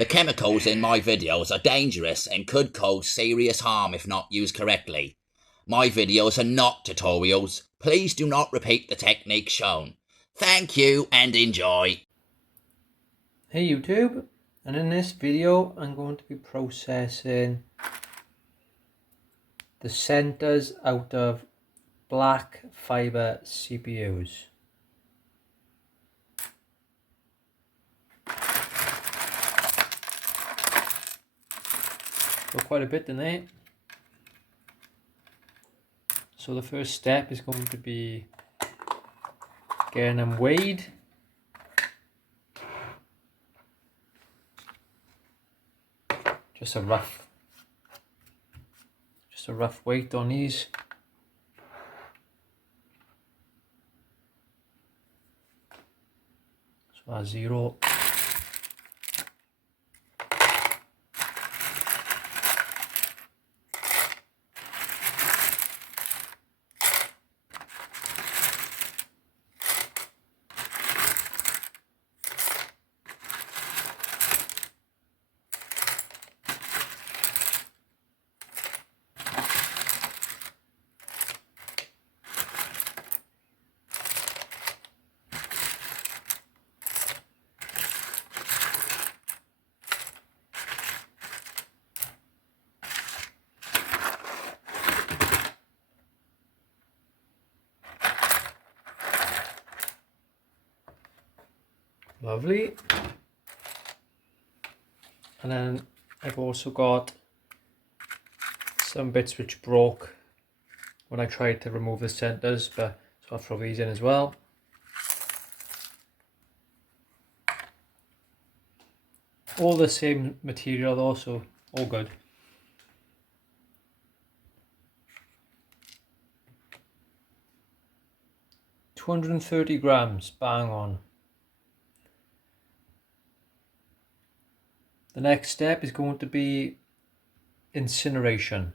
The chemicals in my videos are dangerous and could cause serious harm if not used correctly. My videos are not tutorials. Please do not repeat the technique shown. Thank you and enjoy. Hey YouTube, and in this video I'm going to be processing the centers out of black fibre CPUs. Got quite a bit in there. So the first step is going to be getting them weighed. Just a rough weight on these. So that's 0. Lovely. And then I've also got some bits which broke when I tried to remove the centers, but so I'll throw these in as well. All the same material though, so all good. £230, bang on. The next step is going to be incineration.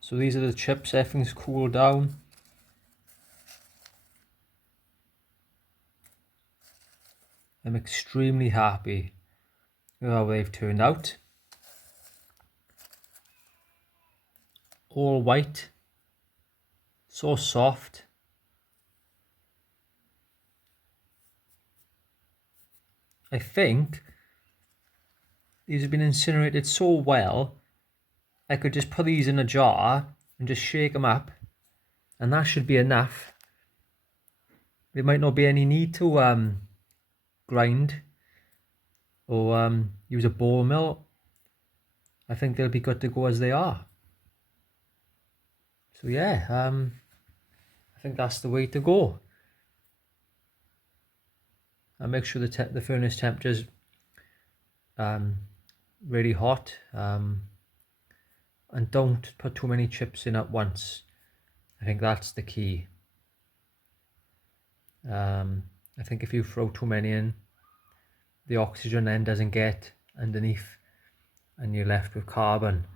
So these are the chips, everything's cooled down. I'm extremely happy with how they've turned out. All white, so soft. I think these have been incinerated so well, I could just put these in a jar and just shake them up, and that should be enough. There might not be any need to grind or use a ball mill. I think they'll be good to go as they are. So yeah, I think that's the way to go. And make sure the furnace temperature's really hot, and don't put too many chips in at once. I think that's the key. I think if you throw too many in, the oxygen then doesn't get underneath and you're left with carbon.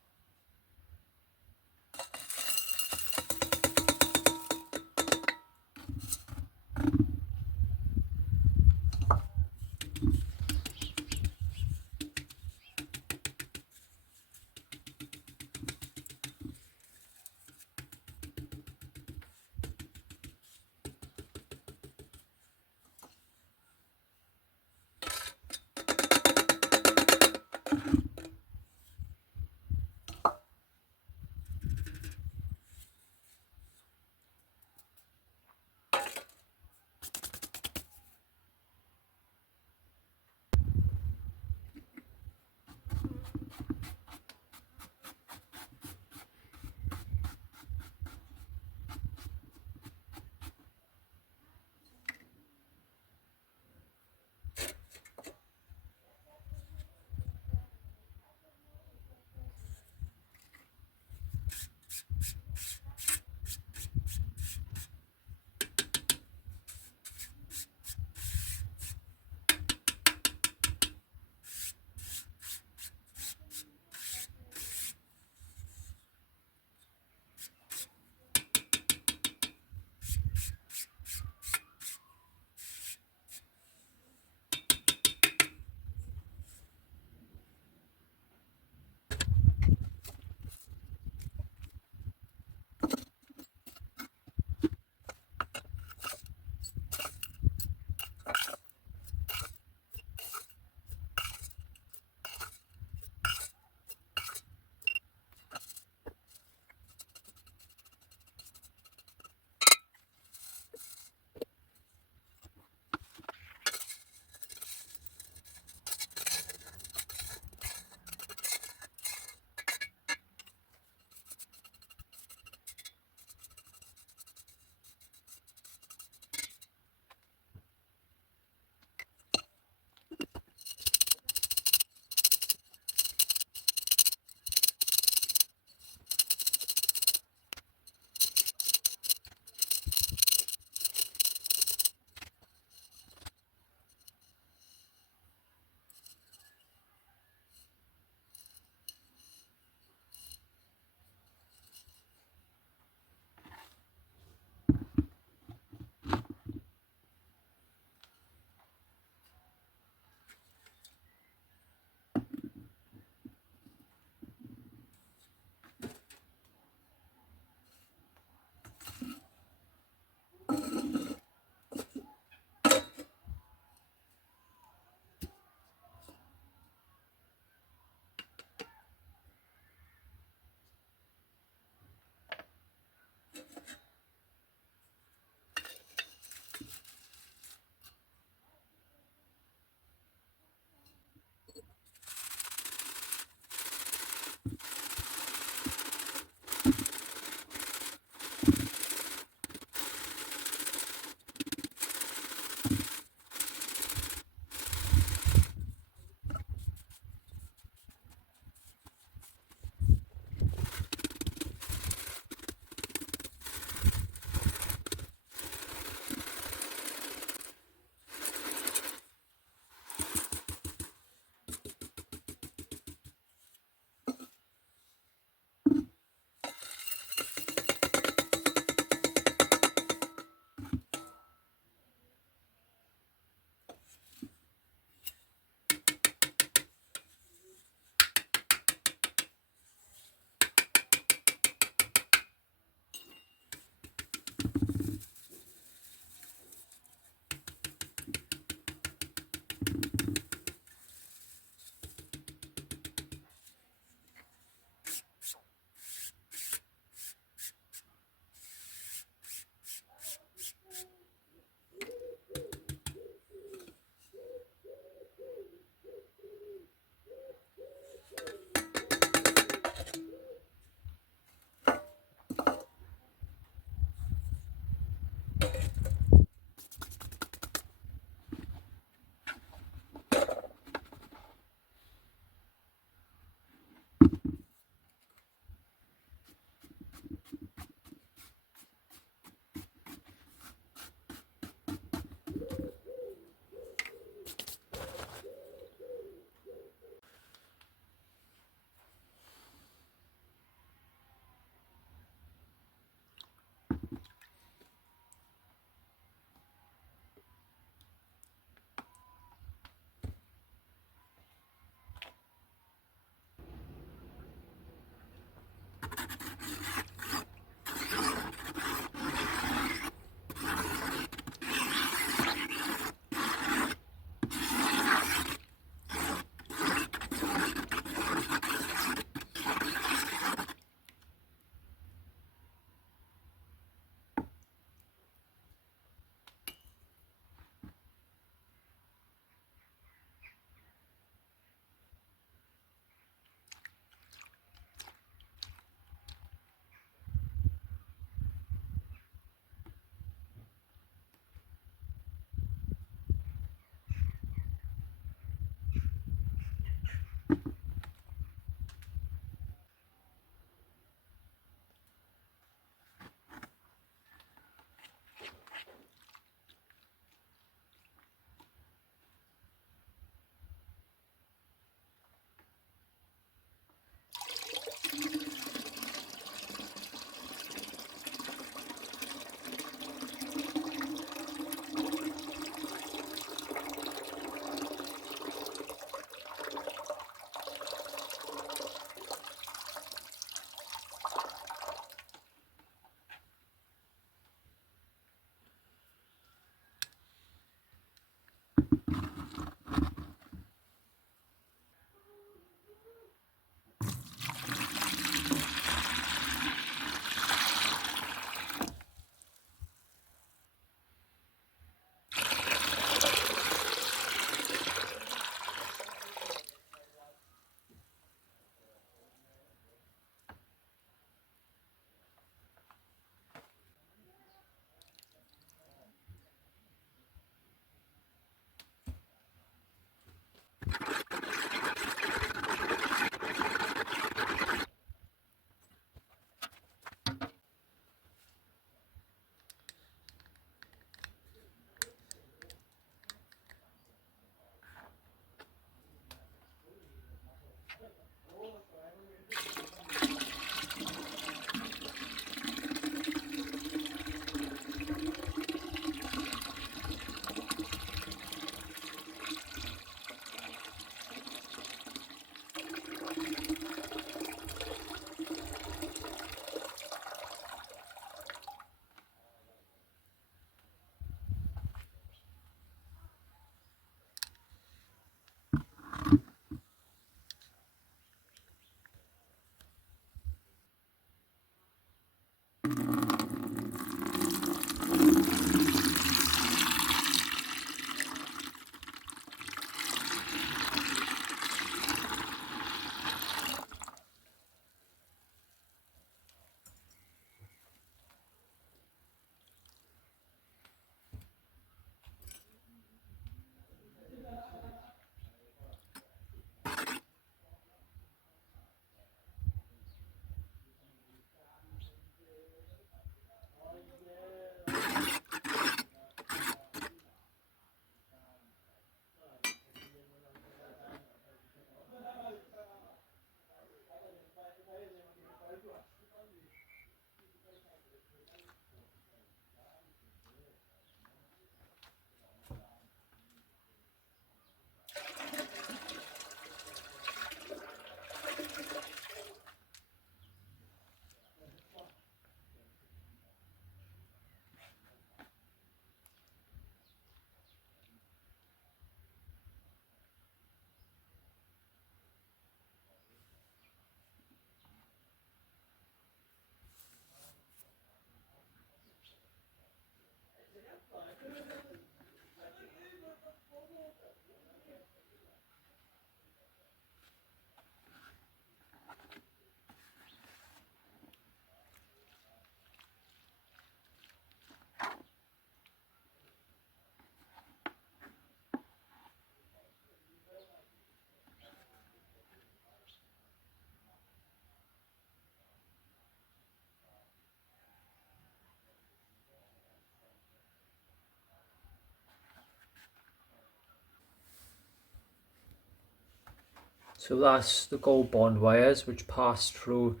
So that's the gold bond wires which pass through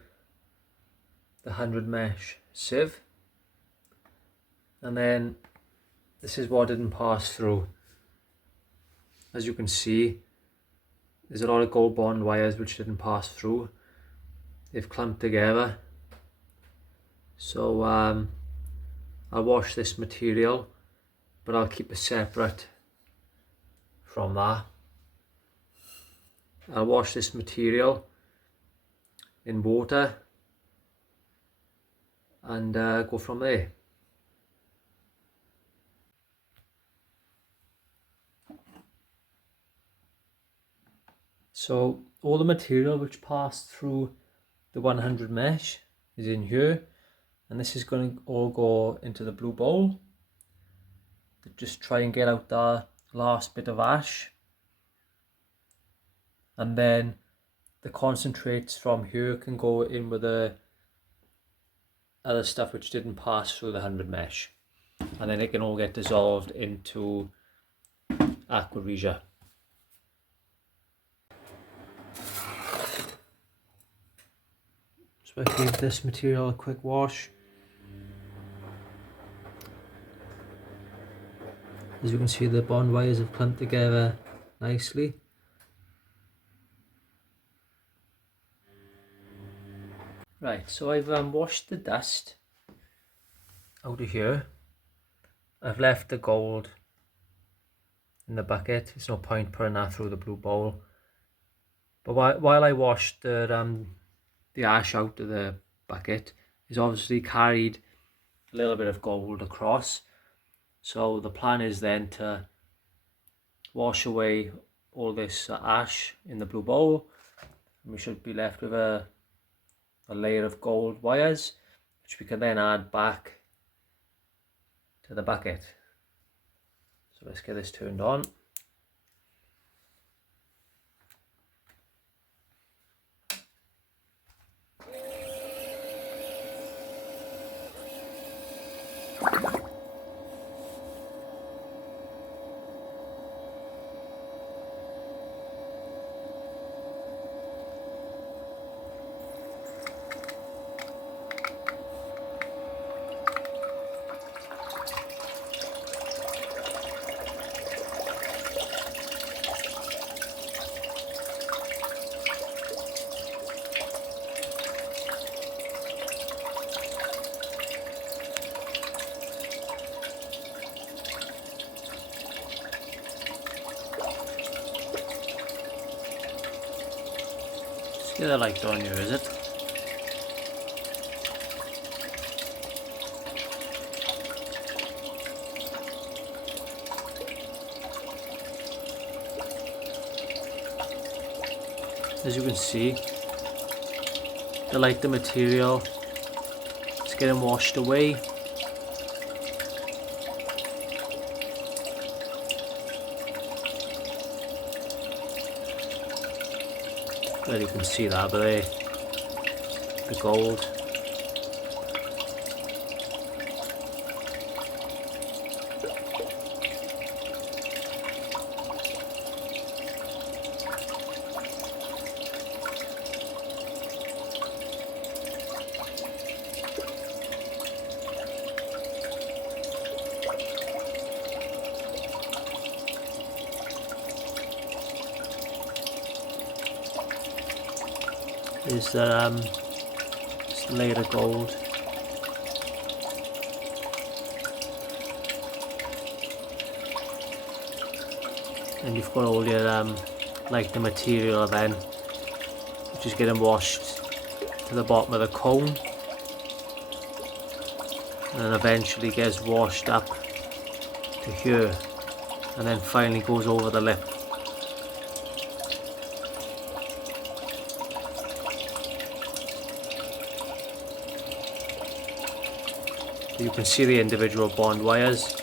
the 100 mesh sieve, and then this is what didn't pass through. As you can see, there's a lot of gold bond wires which didn't pass through. They've clumped together. So I'll wash this material, but I'll keep it separate from that. I'll wash this material in water and go from there. So all the material which passed through the 100 mesh is in here, and this is going to all go into the blue bowl. Just try and get out the last bit of ash, and then the concentrates from here can go in with the other stuff which didn't pass through the 100 mesh, and then it can all get dissolved into aqua regia. So I give this material a quick wash. As you can see, the bond wires have clumped together nicely. Right, so I've washed the dust out of here. I've left the gold in the bucket. There's no point putting that through the blue bowl. But while I washed the ash out of the bucket, it's obviously carried a little bit of gold across. So the plan is then to wash away all this ash in the blue bowl, and we should be left with a layer of gold wires, which we can then add back to the bucket. So let's get this turned on. Get the light on here, is it? As you can see, the lighter material is getting washed away. Well, you can see that, but the gold. Is just a layer of gold. And you've got all your like the material then, which is getting washed to the bottom of the cone, and then eventually gets washed up to here, and then finally goes over the lip. You can see the individual bond wires.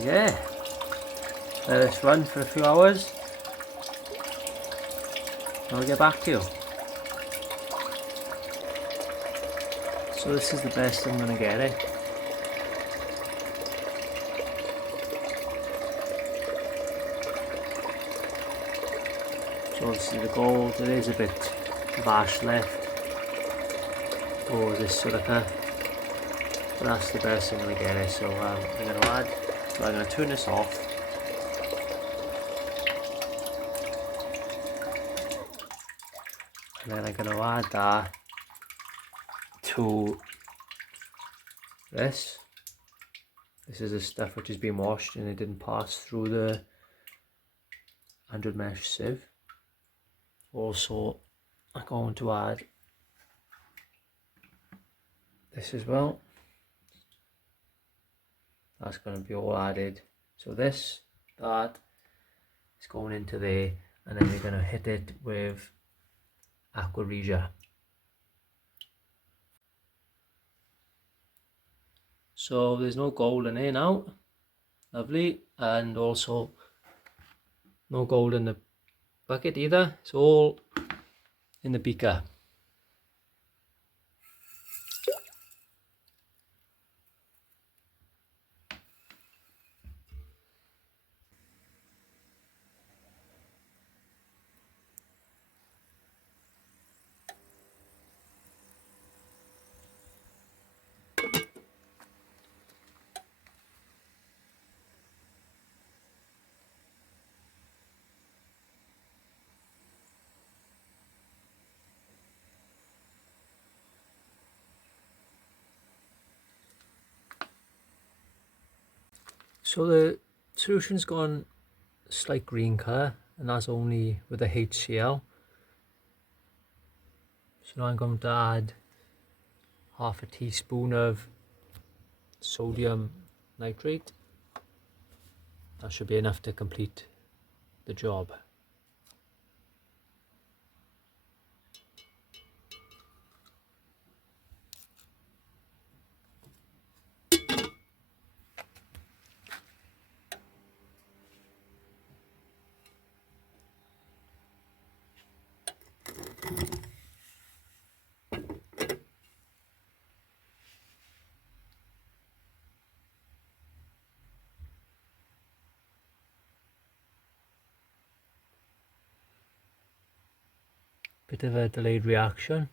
Yeah, let this run for a few hours. I'll get back to you. So this is the best I'm going to get it. So obviously the gold, there is a bit of ash left. Oh, this silica. But that's the best I'm going to get it. So I'm going to add. So I'm going to turn this off. And then I'm going to add that to this. This is the stuff which has been washed and it didn't pass through the 100 mesh sieve. Also, I'm going to add this as well. That's going to be all added. So that is going into there, and then we're going to hit it with aqua regia. So there's no gold in here now. Lovely. And also no gold in the bucket either. It's all in the beaker. So the solution's gone slight green colour, and that's only with the HCl. So now I'm going to add half a teaspoon of sodium nitrate. That should be enough to complete the job. Bit of a delayed reaction.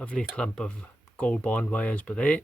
Lovely clump of gold bond wires by there.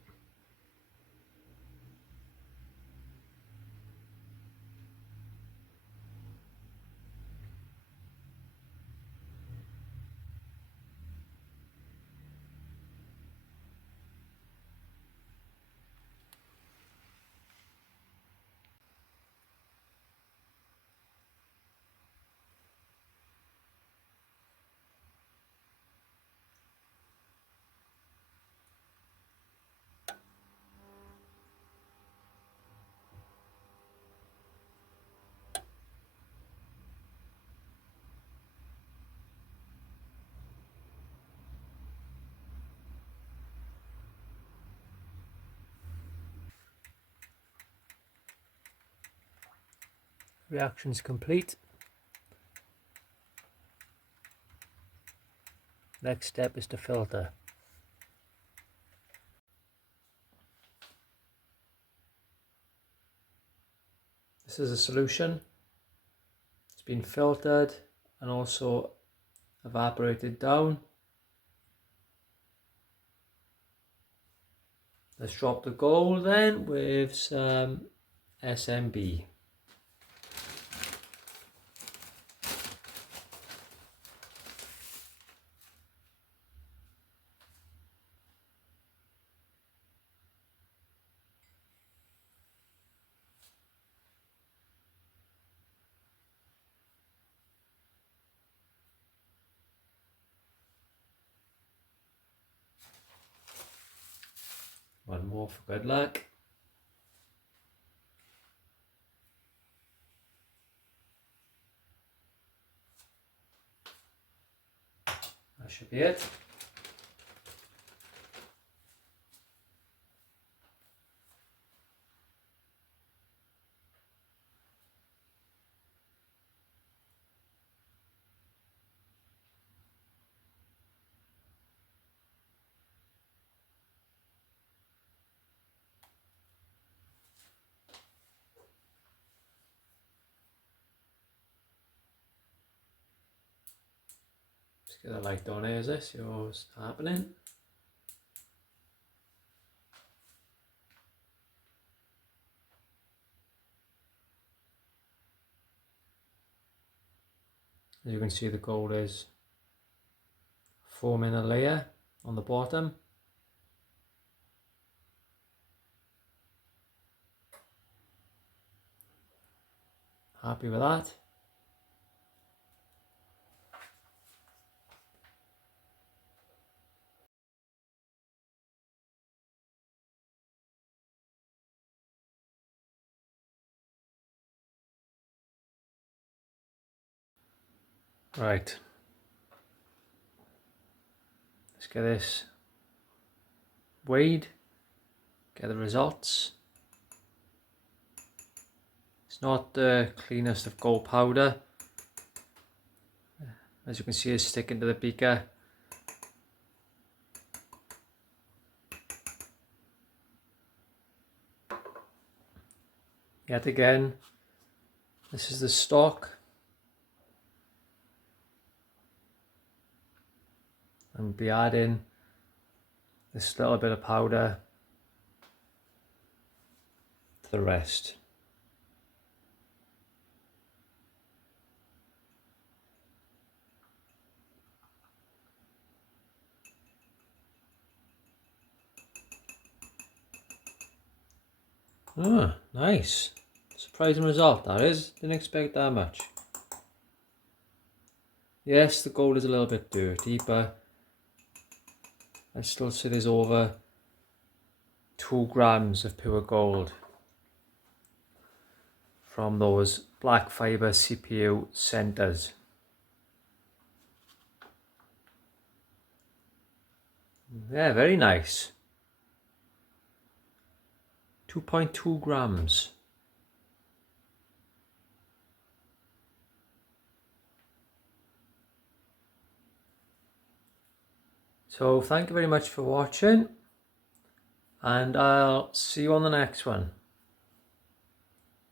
Reaction's complete. Next step is to filter. This is a solution. It's been filtered and also evaporated down. Let's drop the gold then with some SMB. One more for good luck. That should be it. Let's get the light on here, is this? See what's happening. As you can see, the gold is forming a layer on the bottom. Happy with that. Right. Let's get this weighed, get the results. It's not the cleanest of gold powder. As you can see, it's sticking to the beaker. Yet again, this is the stock. And be adding this little bit of powder to the rest. Ah, nice. Surprising result, that is. Didn't expect that much. Yes, the gold is a little bit dirty, but I still say there's over 2 grams of pure gold from those black fibre CPU centers. Yeah, very nice. 2.2 grams. So thank you very much for watching, and I'll see you on the next one.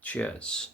Cheers.